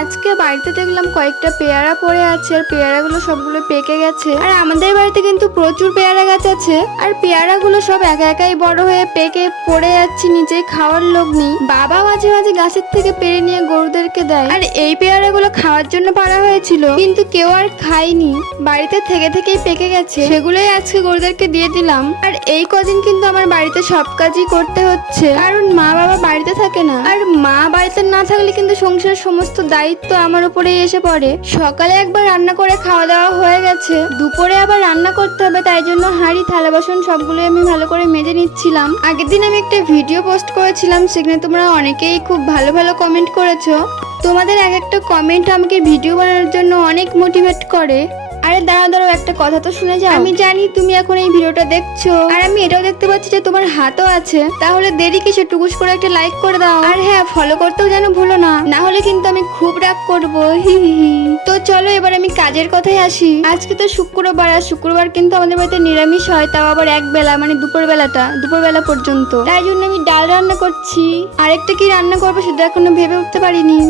আজকে বাড়িতে দেখলাম কয়েকটা পেয়ারা পড়ে আছে, আর পেয়ারাগুলো সবগুলো পেকে গেছে। আর আমাদের বাড়িতে কিন্তু প্রচুর পেয়ারা গাছ আছে, আর পেয়ারাগুলো সব একা একাই বড় হয়ে পেকে পড়ে যাচ্ছে নিচে, খাওয়ার লোক নেই। বাবা মাঝে মাঝে গাছের থেকে পেড়ে নিয়ে গরুদেরকে দেয়। আর এই পেয়ারাগুলো খাওয়ার জন্য পাড়া হয়েছিল, কিন্তু কেউ আর খায়নি, বাড়িতে থেকে থেকেই পেকে গেছে। সেগুলোই আজকে গরুদেরকে দিয়ে দিলাম। আর এই কদিন কিন্তু আমার বাড়িতে সব কাজই করতে হচ্ছে, কারণ মা বাবা বাড়িতে থাকে না। আর মা বাড়িতে না থাকলে কিন্তু সংসারের সমস্ত দায়িত্ব আমার উপরেই এসে পড়ে। সকালে একবার রান্না করে খাওয়া দাওয়া হয়ে গেছে, দুপুরে আবার রান্না করতে হবে, তাই জন্য হাঁড়ি থালা বাসন সবগুলো আমি ভালো করে মেজে নিচ্ছিলাম। আগের দিন আমি একটা ভিডিও পোস্ট করেছিলাম, সেখানে তোমরা অনেকেই খুব ভালো ভালো কমেন্ট করেছো। তোমাদের এক একটা কমেন্ট আমাকে ভিডিও বানানোর জন্য অনেক মোটিভেট করে। আরে দাঁড়াও একটা কথা তো শুনে যাও। আমি জানি তুমি এখন এই ভিডিওটা দেখছো, আর আমি এটাও দেখতে পাচ্ছি যে তোমার হাতও আছে, তাহলে দেরি কিসে, টুকুস করে একটা লাইক করে দাও। আর হ্যাঁ, ফলো করতেও যেন ভুলো না, না হলে কিন্তু আমি খুব রাগ করবো। হি হি হি। তো চলো এবার আমি কাজের কথায় আসি। আজকে তো শুক্রবার, আর শুক্রবার কিন্তু আমাদের বাড়িতে নিরামিষ হয়, তাও আবার এক বেলা, মানে দুপুরবেলা পর্যন্ত। তাই জন্য আমি ডাল রান্না করছি, আরেকটা কি রান্না করবো সেটা এখনো ভেবে উঠতে পারিনি।